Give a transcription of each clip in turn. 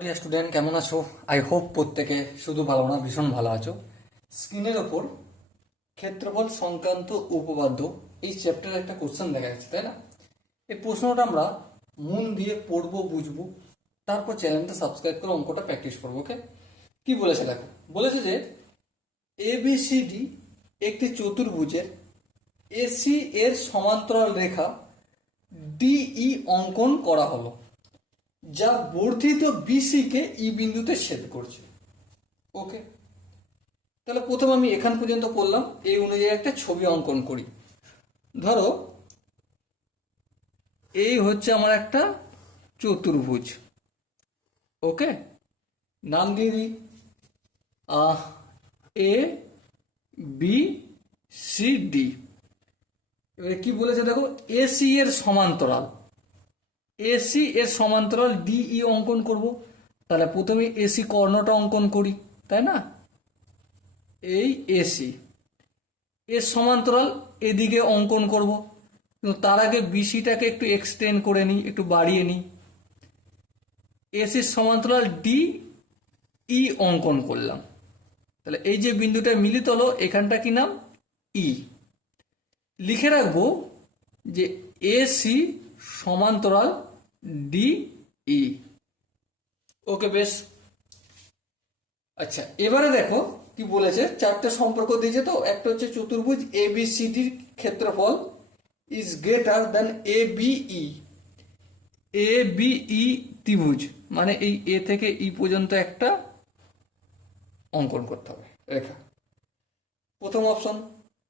Student কেমন আছো? I hope প্রত্যেকে শুধু ভালো না, ভীষণ ভালো আছো। স্ক্রিনের ওপর ক্ষেত্রফল সংক্রান্ত উপপাদ্য এই চ্যাপ্টারে একটা কোশ্চেন দেখা যাচ্ছে, তাই না? এই প্রশ্নটা আমরা মন দিয়ে পড়বো, বুঝবো, তারপর চ্যানেলটা সাবস্ক্রাইব করে অঙ্কটা প্র্যাকটিস করবো। ওকে, কি বলেছে দেখো। বলেছে যে এবিসিডি একটি চতুর্ভুজের এসি এর সমান্তরাল রেখা ডিই অঙ্কন করা হলো, যা বর্ধিত বিসি কে ই বিন্দুতে ছেদ করছে। ওকে, তাহলে প্রথম আমি এখান পর্যন্ত করলাম, এই অনুযায়ী একটা ছবি অঙ্কন করি। ধরো এই হচ্ছে আমার একটা চতুর্ভুজ। ওকে, নাম দিয়ে দিই এ বি সি ডি। এবারে কি বলেছে দেখো, এসি এর সমান্তরাল, এসি এর সমান্তরাল ডিই অঙ্কন করব। তাহলে প্রথমে এসি কর্ণটা অঙ্কন করি, তাই না? এই এসি এর সমান্তরাল এদিকে অঙ্কন করব, কিন্তু তার আগে বিসিটাকে একটু এক্সটেন্ড করে নিই, একটু বাড়িয়ে নিই। এসির সমান্তরাল ডি ই অঙ্কন করলাম। তাহলে এই যে বিন্দুটা মিলিত হলো, এখানটা কি নাম? ই। লিখে রাখবো যে এসি সমান্তরাল ডি ই। ওকে, বেশ। আচ্ছা, এবারে দেখো কি বলেছে, চারটে সম্পর্ক দিয়েছে। তো একটা হচ্ছে চতুর্ভুজ এবিসিডির ক্ষেত্রফল is greater than A B E. A B E ত্রিভুজ মানে এই এ থেকে ই পর্যন্ত একটা অঙ্কন করতে হবে রেখা, প্রথম অপশন।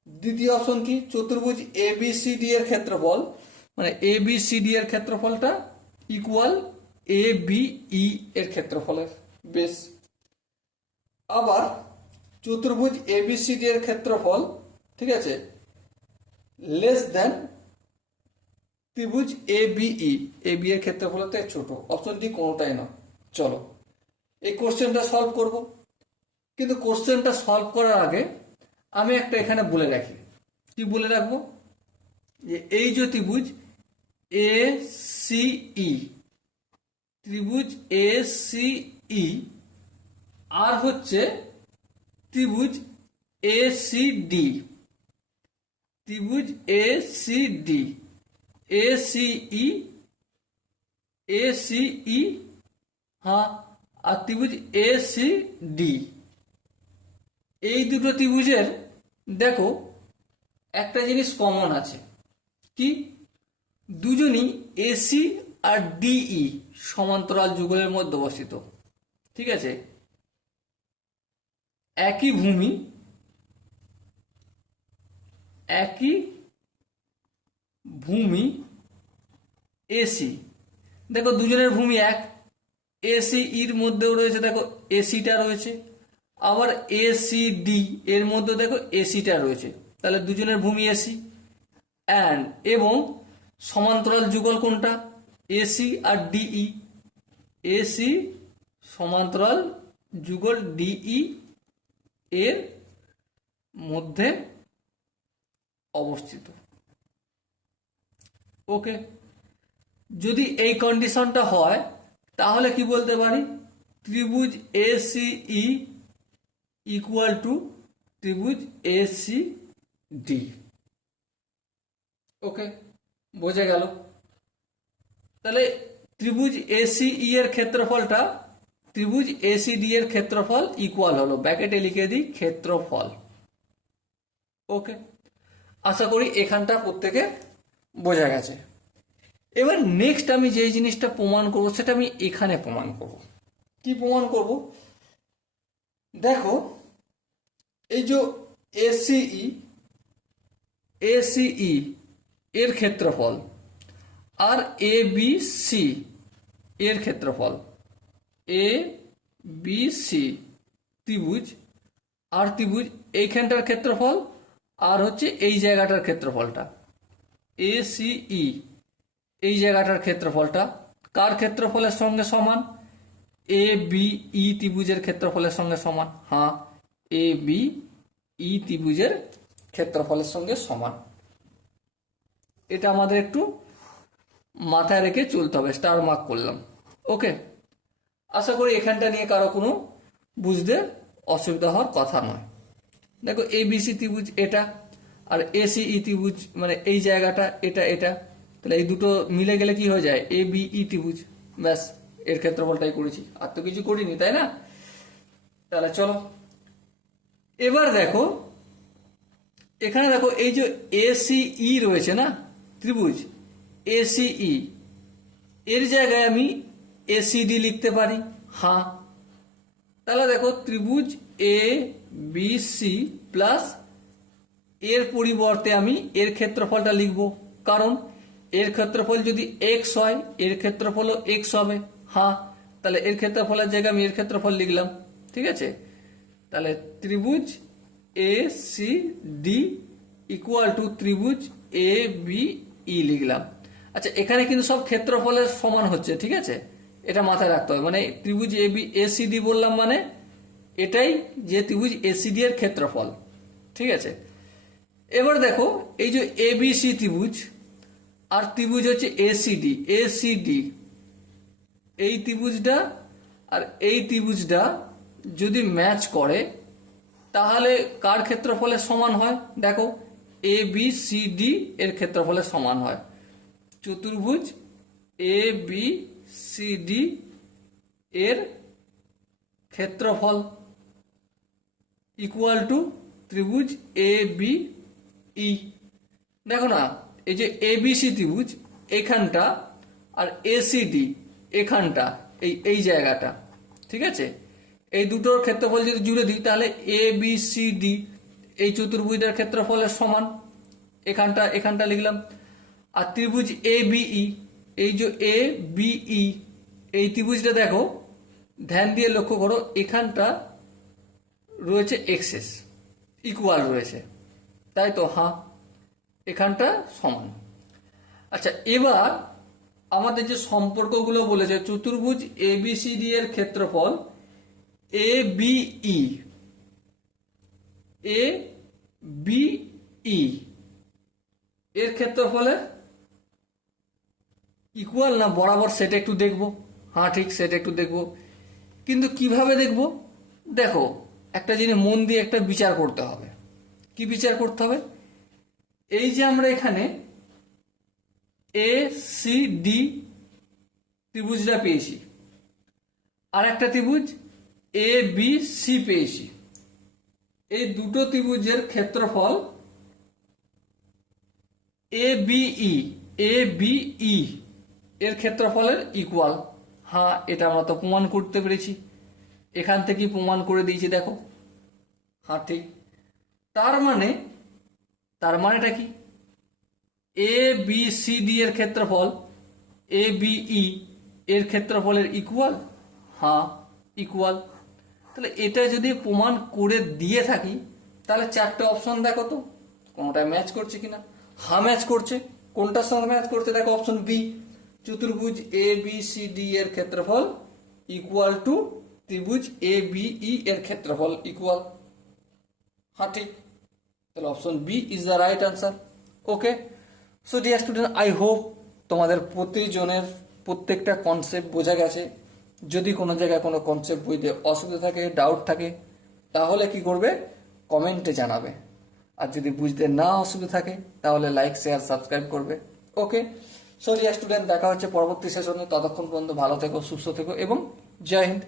দ্বিতীয় অপশন কি, চতুর্ভুজ এবিসিডি এর ক্ষেত্রফল মানে এবিসিডি এর ক্ষেত্রফলটা ইকুয়াল এ বিই এর ক্ষেত্রফলের। বেশ। আবার চতুর্ভুজ এবিসিডি এর ক্ষেত্রফল, ঠিক আছে, লেস দেন ত্রিভুজ এ বিই, এ বি এর ক্ষেত্রফল থেকে ছোট। অপশন ডি কোনোটাই না। চলো এই কোশ্চেনটা সলভ করব, কিন্তু কোশ্চেনটা সলভ করার আগে আমি একটা এখানে বলে রাখি। কি বলে রাখবো? যে এই যে ত্রিভুজ এ সিই, ত্রিভুজ এ সিই আর হচ্ছে ত্রিভুজ এ সি ডি, ত্রিভুজ এ সি ডি, এ সিই, এ সিই, হ্যাঁ, আর ত্রিভুজ এ সি ডি। এই দুটো ত্রিভুজের দেখো একটা জিনিস কমন আছে। কি? দুজনই এসি আর ডিই সমান্তরাল যুগলের মধ্যে অবস্থিত। ঠিক আছে, একই ভূমি, একই ভূমি এসি। দেখো দুজনের ভূমি এক, এসি ইর মধ্যেও রয়েছে, দেখো এসিটা রয়েছে। আবার এসি ডি এর মধ্যে দেখো এসিটা রয়েছে। তাহলে দুজনের ভূমি এসি অ্যান্ড এবং সমান্তরাল যুগল কোনটা? এসি আর ডিই। এসি সমান্তরাল যুগল ডিই এর মধ্যে অবস্থিত। ওকে, যদি এই কন্ডিশনটা হয় তাহলে কি বলতে পারি? ত্রিভুজ এসিই ইকুয়াল টু ত্রিভুজ এসি ডি। ওকে, বোঝা গেল। তাহলে ত্রিভুজ এসিই এর ক্ষেত্রফলটা ত্রিভুজ এসিডি এর ক্ষেত্রফল ইকুয়াল হলো, ব্র্যাকেটে লিখে দিই ক্ষেত্রফল। ওকে, আশা করি এখানটা প্রত্যেকে বোঝা গেছে। এবার নেক্সট আমি যে জিনিসটা প্রমাণ করব সেটা আমি এখানে প্রমাণ করব। কি প্রমাণ করব? দেখো এই যে এসিই, এসিই এর ক্ষেত্রফল আর এ বি সি এর ক্ষেত্রফল, এ বি সি ত্রিভুজ আর ত্রিভুজ এইখানটার ক্ষেত্রফল আর হচ্ছে এই জায়গাটার ক্ষেত্রফলটা এ সিই, এই জায়গাটার ক্ষেত্রফলটা কার ক্ষেত্রফলের সঙ্গে সমান? এ বি ই ত্রিভুজের ক্ষেত্রফলের সঙ্গে সমান। হ্যাঁ, এ বি ই ত্রিভুজের ক্ষেত্রফলের সঙ্গে সমান। এটা আমাদের একটু মাথায় রেখে চলতে হবে, স্টার মার্ক করলাম। ওকে, আশা করি এখানটা নিয়ে কারো কোনো বুঝতে অসুবিধা হওয়ার কথা নয়। দেখো এবিসি ত্রিভুজ এটা, আর এসিই ত্রিভুজ মানে এই জায়গাটা এটা এটা, তাহলে এই দুটো মিলে গেলে কি হয়ে যায়, এবিই ত্রিভুজ। ব্যাস, এর ক্ষেত্রফলটাই করেছি, আর তো কিছু করিনি, তাই না? তাহলে চলো এবার দেখো, এখানে দেখো এই যে এসিই রয়েছে না ত্রিভুজ, এসিই এর জায়গায় আমি এসিডি লিখতে পারি। হ্যাঁ, তাহলে দেখো ত্রিভুজ এ বি সি প্লাস এর পরিবর্তে আমি এর ক্ষেত্রফলটা লিখব, কারণ এর ক্ষেত্রফল যদি এক্স হয় এর ক্ষেত্রফলও এক্স হবে। হ্যাঁ, তাহলে এর ক্ষেত্রফলের জায়গায় আমি এর ক্ষেত্রফল লিখলাম। ঠিক আছে, তাহলে ত্রিভুজ A C D equal to ত্রিভুজ এ বি ই লিখলাম। আচ্ছা, এখানে কিন্তু সব ক্ষেত্রফলের সমান হচ্ছে, ঠিক আছে, এটা মাথায় রাখতে হবে। মানে ত্রিভুজ A B A C D বললাম মানে এটাই যে ত্রিভুজ এসিডি এর ক্ষেত্রফল। ঠিক আছে, এবার দেখো এই যে এবিসি ত্রিভুজ আর ত্রিভুজ হচ্ছে এসিডি, এসিডি এই ত্রিভুজটা আর এই ত্রিভুজটা যদি ম্যাচ করে তাহলে কার ক্ষেত্রফলের সমান হয়? দেখো এ বি সি ডি এর ক্ষেত্রফলের সমান হয়। চতুর্ভুজ এ বি সি ডি এর ক্ষেত্রফল ইকুয়াল টু ত্রিভুজ এ বি ই। দেখো না, এই যে এবিসি ত্রিভুজ এখানটা আর এসিডি এখানটা, এই জায়গাটা, ঠিক আছে, এই দুটোর ক্ষেত্রফল যদি জুড়ে দিই তাহলে এ বি সি ডি এই চতুর্ভুজের ক্ষেত্রফলের সমান। এখানটা এখানটা লিখলাম। আর ত্রিভুজ এ বিই, এই যে এ বিই এই ত্রিভুজটা দেখো ধ্যান দিয়ে লক্ষ্য করো, এখানটা রয়েছে এক্সেস ইকুয়াল রয়েছে, তাই তো? হ্যাঁ, এখানটা সমান। আচ্ছা, এবার আমাদের যে সম্পর্কগুলো বলেছে, চতুর্ভুজ এবিসিডি এর ক্ষেত্রফল এ বিই, এ বিই এর ক্ষেত্রফলে ইকুয়াল না বরাবর, সেটা একটু দেখবো। হ্যাঁ ঠিক, সেটা একটু দেখবো, কিন্তু কিভাবে দেখবো? দেখো, একটা জিনিস মন দিয়ে একটা বিচার করতে হবে। কি বিচার করতে হবে? এই যে আমরা এখানে এ সি ডি ত্রিভুজটা পেয়েছি, আর একটা ত্রিভুজ এ বি সি পেয়েছি। এই দুটো ত্রিভুজের ক্ষেত্রফল এ বিই, এ বিই এর ক্ষেত্রফলের ইকুয়াল। হ্যাঁ, এটা আমরা তো প্রমাণ করতে পেরেছি, এখান থেকেই প্রমাণ করে দিয়েছি, দেখো। হ্যাঁ ঠিক, তার মানেটা কি? এ বি সি ডি এর ক্ষেত্রফল এ বিই এর ক্ষেত্রফলের ইকুয়াল। হ্যাঁ ইকুয়াল। তাহলে এটা যদি প্রমাণ করে দিয়ে থাকি তাহলে চারটে অপশন দেখো তো কোনটা ম্যাচ করছে কিনা। হ্যাঁ ম্যাচ করছে। কোনটার সঙ্গে ম্যাচ করছে? দেখো অপশন বি, চতুর্ভুজ এ বি সি ডি এর ক্ষেত্রফল ইকুয়াল টু ত্রিভুজ এ বিই এর ক্ষেত্রফল ইকুয়াল। হ্যাঁ ঠিক, তাহলে option B is the right answer. Okay, so dear student, I hope তোমাদের প্রতিজনের প্রত্যেকটা কনসেপ্ট বোঝা গেছে। যদি কোনো জায়গায় কোনো কনসেপ্ট বুঝতে অসুবিধা থাকে, ডাউট থাকে, তাহলে কি করবে? কমেন্টে জানাবে। আর যদি বুঝতে না অসুবিধা থাকে তাহলে লাইক শেয়ার সাবস্ক্রাইব করবে। ওকে, সো ডিয়ার স্টুডেন্ট, দেখা হচ্ছে পরবর্তী সেশনে। ততক্ষণ পর্যন্ত ভালো থেকো, সুস্থ থেকো এবং জয় হিন্দ।